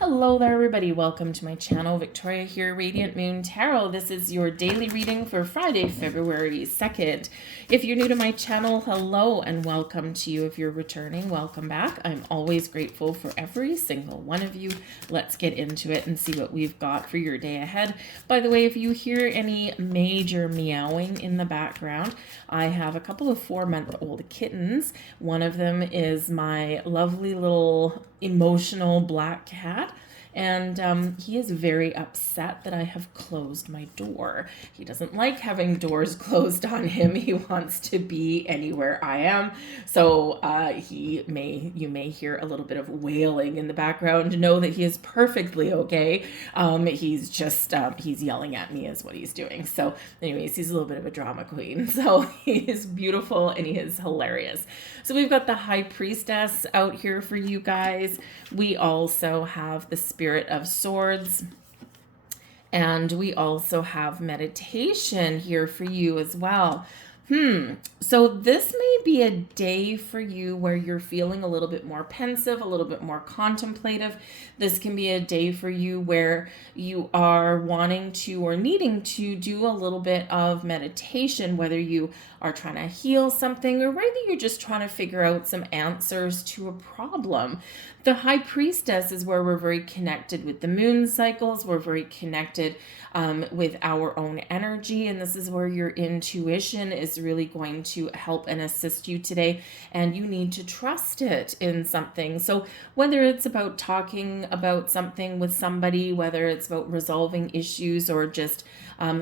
Hello there, everybody. Welcome to my channel. Victoria here, Radiant Moon Tarot. This is your daily reading for Friday, February 2nd. If you're new to my channel, hello and welcome to you. If you're returning, welcome back. I'm always grateful for every single one of you. Let's get into it and see what we've got for your day ahead. By the way, if you hear any major meowing in the background, I have a couple of 4-month-old kittens. One of them is my lovely little emotional black cat. And he is very upset that I have closed my door. He doesn't like having doors closed on him. He wants to be anywhere I am. So you may hear a little bit of wailing in the background. Know that he is perfectly okay. He's just, he's yelling at me is what he's doing. So anyways, he's a little bit of a drama queen. So he is beautiful and he is hilarious. So we've got the High Priestess out here for you guys. We also have the Spirit of Swords, and we also have meditation here for you as well. So this may be a day for you where you're feeling a little bit more pensive, a little bit more contemplative. This can be a day for you where you are wanting to or needing to do a little bit of meditation, whether you are trying to heal something or whether you're just trying to figure out some answers to a problem. The High Priestess is where we're very connected with the moon cycles. We're very connected with our own energy. And this is where your intuition is really going to help and assist you today. And you need to trust it in something. So whether it's about talking about something with somebody, whether it's about resolving issues or just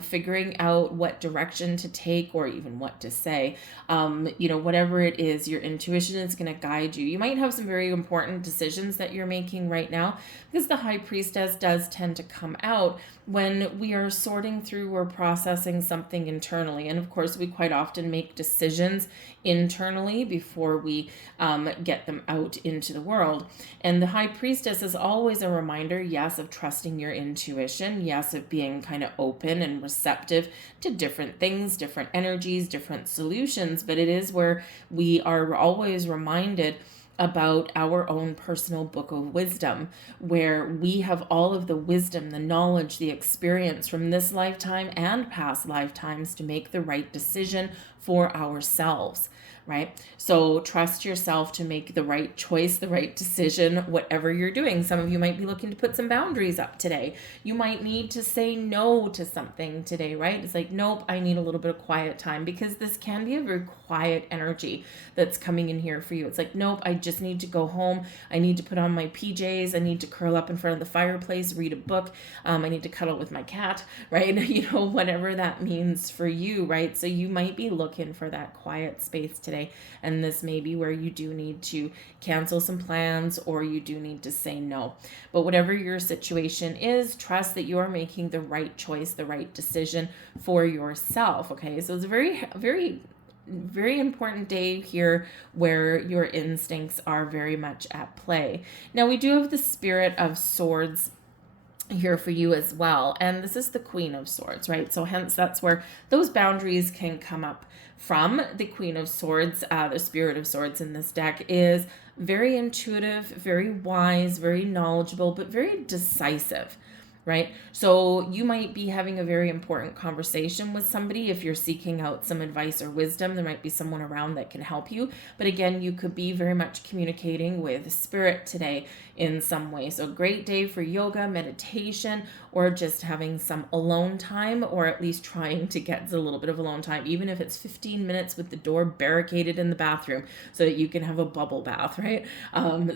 figuring out what direction to take or even what to say, whatever it is, your intuition is going to guide you. You might have some very important decisions that you're making right now, because the High Priestess does tend to come out when we are sorting through or processing something internally. And of course, we quite often make decisions internally before we get them out into the world. And the High Priestess is always a reminder, yes, of trusting your intuition, yes, of being kind of open and receptive to different things, different energies, different solutions. But it is where we are always reminded about our own personal book of wisdom, where we have all of the wisdom, the knowledge, the experience from this lifetime and past lifetimes to make the right decision for ourselves, right? So trust yourself to make the right choice, the right decision, whatever you're doing. Some of you might be looking to put some boundaries up today. You might need to say no to something today, right? It's like, nope, I need a little bit of quiet time, because this can be a very quiet energy that's coming in here for you. It's like, nope, I just need to go home. I need to put on my PJs. I need to curl up in front of the fireplace, read a book. I need to cuddle with my cat, right? Whatever that means for you, right? So you might be looking for that quiet space today. And this may be where you do need to cancel some plans or you do need to say no. But whatever your situation is, trust that you are making the right choice, the right decision for yourself. Okay. So it's a very, very, very important day here where your instincts are very much at play. Now we do have the Spirit of Swords here for you as well. And this is the Queen of Swords, right? So hence that's where those boundaries can come up from. The Queen of Swords, the Spirit of Swords in this deck is very intuitive, very wise, very knowledgeable, but very decisive, right? So you might be having a very important conversation with somebody. If you're seeking out some advice or wisdom, there might be someone around that can help you. But again, you could be very much communicating with spirit today in some way. So great day for yoga, meditation, or just having some alone time, or at least trying to get a little bit of alone time, even if it's 15 minutes with the door barricaded in the bathroom so that you can have a bubble bath, right?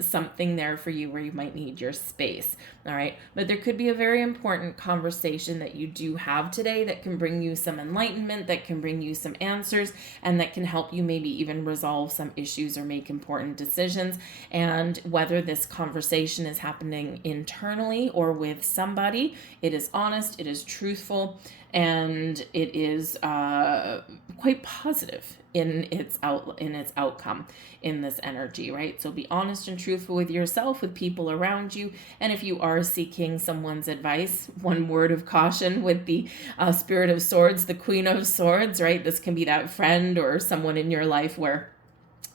Something there for you where you might need your space. All right. But there could be a very important conversation that you do have today that can bring you some enlightenment, that can bring you some answers, and that can help you maybe even resolve some issues or make important decisions. And whether this conversation is happening internally or with somebody, it is honest, it is truthful, and it is quite positive in its outcome in this energy, right? So be honest and truthful with yourself, with people around you. And if you are seeking someone's advice, one word of caution with the Spirit of Swords, the Queen of Swords, right? This can be that friend or someone in your life where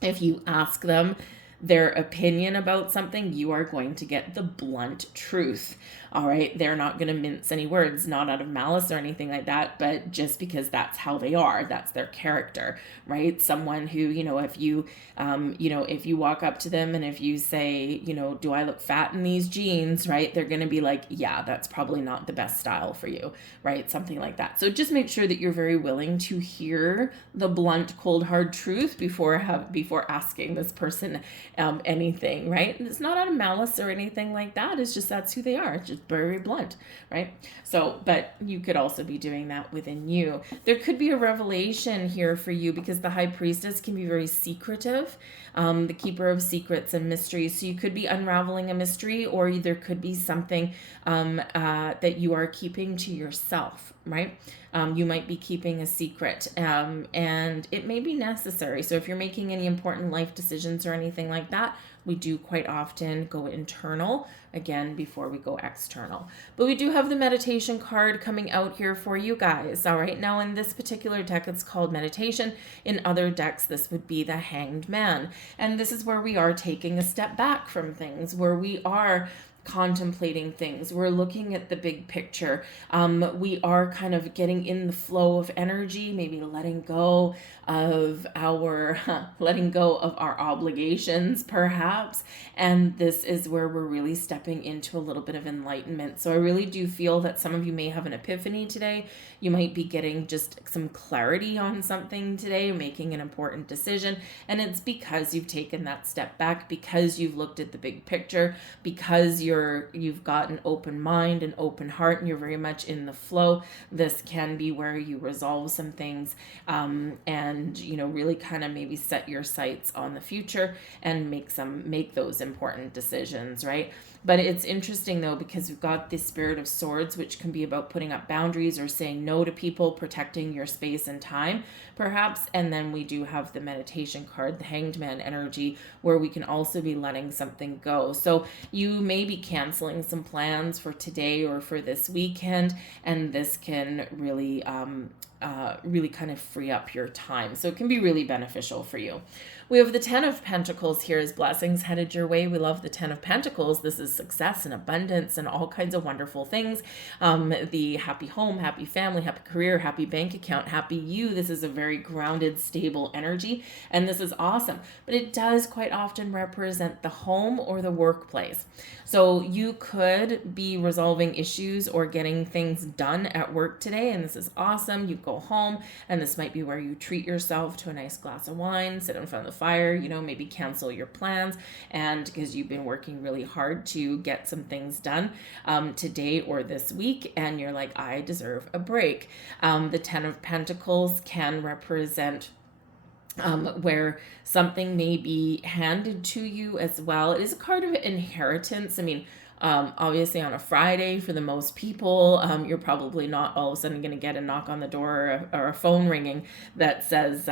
if you ask them, their opinion about something, you are going to get the blunt truth. All right. They're not going to mince any words, not out of malice or anything like that, but just because that's how they are, that's their character, right? Someone who, if you, if you walk up to them and if you say, do I look fat in these jeans, right? They're going to be like, yeah, that's probably not the best style for you, right? Something like that. So just make sure that you're very willing to hear the blunt, cold, hard truth before asking this person anything, right? And it's not out of malice or anything like that. It's just that's who they are. It's just very blunt, right? So, but you could also be doing that within you. There could be a revelation here for you because the high priestess can be very secretive, the keeper of secrets and mysteries. So you could be unraveling a mystery, or there could be something that you are keeping to yourself, right? You might be keeping a secret, and it may be necessary. So if you're making any important life decisions or anything like that, we do quite often go internal again before we go external. But we do have the meditation card coming out here for you guys. All right. Now in this particular deck, it's called meditation. In other decks, this would be the Hanged Man. And this is where we are taking a step back from things, where we are contemplating things. We're looking at the big picture. We are kind of getting in the flow of energy, maybe letting go of our obligations perhaps. And this is where we're really stepping into a little bit of enlightenment. So I really do feel that some of you may have an epiphany today. You might be getting just some clarity on something today, making an important decision. And it's because you've taken that step back, because you've looked at the big picture, because you've got an open mind, an open heart, and you're very much in the flow. This can be where you resolve some things, and really kind of maybe set your sights on the future and make those important decisions, right? But it's interesting though, because we've got the Spirit of Swords, which can be about putting up boundaries or saying no to people, protecting your space and time, perhaps. And then we do have the meditation card, the Hanged Man energy, where we can also be letting something go. So you may be canceling some plans for today or for this weekend, and this can really kind of free up your time. So it can be really beneficial for you. We have the Ten of Pentacles here as blessings headed your way. We love the Ten of Pentacles. This is success and abundance and all kinds of wonderful things. The happy home, happy family, happy career, happy bank account, happy you. This is a very grounded, stable energy, and this is awesome. But it does quite often represent the home or the workplace. So you could be resolving issues or getting things done at work today, and this is awesome. You go home, and this might be where you treat yourself to a nice glass of wine, sit in front of the fire, maybe cancel your plans, and because you've been working really hard to get some things done today or this week, and you're like, I deserve a break. The Ten of Pentacles can represent where something may be handed to you as well. It is a card of inheritance. I mean, obviously on a Friday for the most people, you're probably not all of a sudden going to get a knock on the door or a phone ringing that says,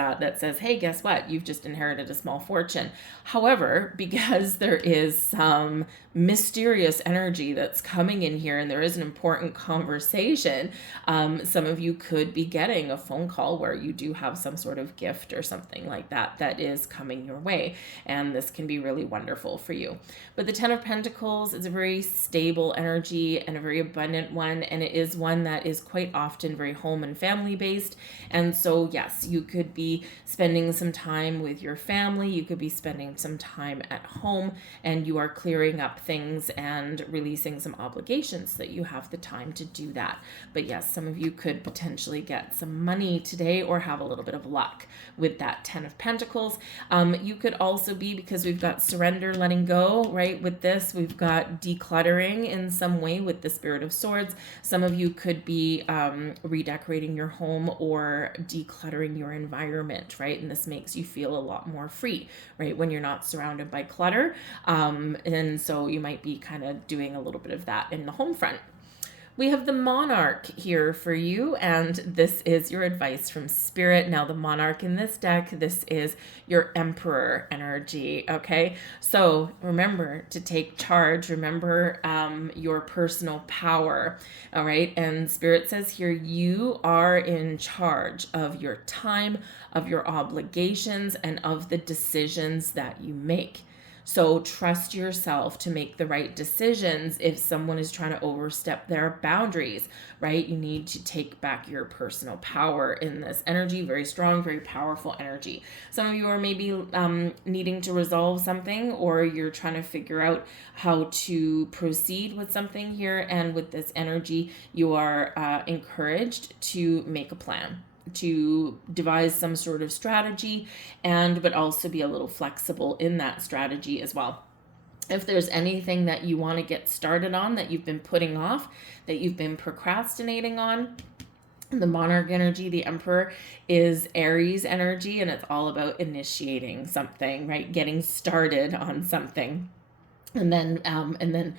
hey, guess what? You've just inherited a small fortune. However, because there is some mysterious energy that's coming in here and there is an important conversation, some of you could be getting a phone call where you do have some sort of gift or something like that that is coming your way. And this can be really wonderful for you. But the Ten of Pentacles is a very stable energy and a very abundant one, and it is one that is quite often very home and family based. And so yes, you could be spending some time with your family, you could be spending some time at home, and you are clearing up things and releasing some obligations that you have the time to do that. But yes, some of you could potentially get some money today or have a little bit of luck with that Ten of Pentacles. You could also be, because we've got surrender, letting go, right? With this, we've got decluttering in some way with the Spirit of Swords. Some of you could be redecorating your home or decluttering your environment, right? And this makes you feel a lot more free, right? When you're not surrounded by clutter. And so you might be kind of doing a little bit of that in the home front. We have the Monarch here for you, and this is your advice from Spirit. Now, the Monarch in this deck, this is your Emperor energy, okay? So remember to take charge. Remember your personal power, all right? And Spirit says here, you are in charge of your time, of your obligations, and of the decisions that you make. So trust yourself to make the right decisions if someone is trying to overstep their boundaries, right? You need to take back your personal power in this energy. Very strong, very powerful energy. Some of you are maybe needing to resolve something, or you're trying to figure out how to proceed with something here. And with this energy, you are encouraged to make a plan, to devise some sort of strategy, but also be a little flexible in that strategy as well. If there's anything that you want to get started on that you've been putting off, that you've been procrastinating on, the monarch energy, the emperor, is Aries energy, and it's all about initiating something, right? Getting started on something. And then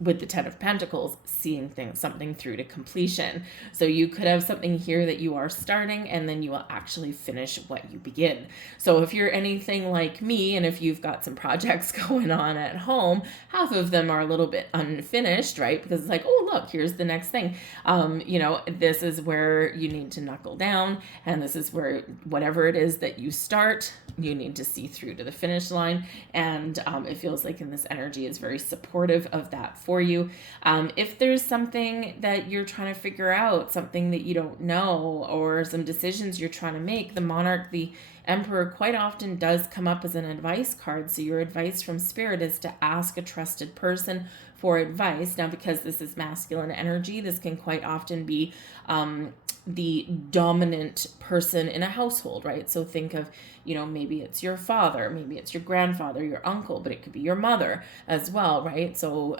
with the Ten of Pentacles, seeing something through to completion. So you could have something here that you are starting, and then you will actually finish what you begin. So if you're anything like me, and if you've got some projects going on at home, half of them are a little bit unfinished, right? Because it's like, oh, look, here's the next thing. This is where you need to knuckle down, and this is where whatever it is that you start, you need to see through to the finish line. And it feels like in this energy is very supportive of that for you. If there's something that you're trying to figure out, something that you don't know, or some decisions you're trying to make, the monarch, the emperor, quite often does come up as an advice card. So your advice from spirit is to ask a trusted person for advice. Now, because this is masculine energy, this can quite often be the dominant person in a household, right? So think of, maybe it's your father, maybe it's your grandfather, your uncle, but it could be your mother as well, right? So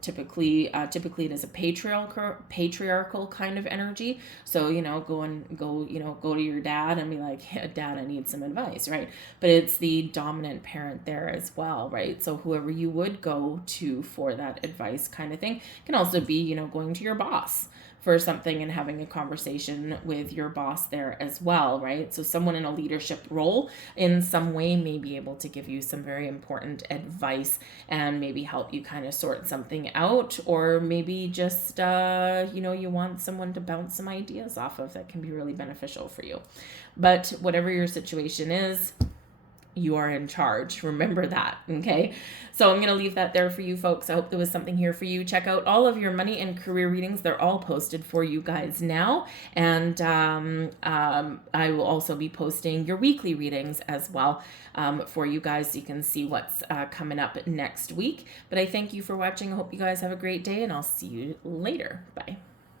typically it is a patriarchal kind of energy. So go to your dad and be like, hey, Dad, I need some advice, right? But it's the dominant parent there as well, right? So whoever you would go to for that advice kind of thing can also be, going to your boss for something and having a conversation with your boss there as well, right? So someone in a leadership role in some way may be able to give you some very important advice and maybe help you kind of sort something out, or maybe just, you want someone to bounce some ideas off of that can be really beneficial for you. But whatever your situation is, you are in charge. Remember that, okay? So I'm going to leave that there for you folks. I hope there was something here for you. Check out all of your money and career readings. They're all posted for you guys now. And I will also be posting your weekly readings as well for you guys, so you can see what's coming up next week. But I thank you for watching. I hope you guys have a great day, and I'll see you later. Bye.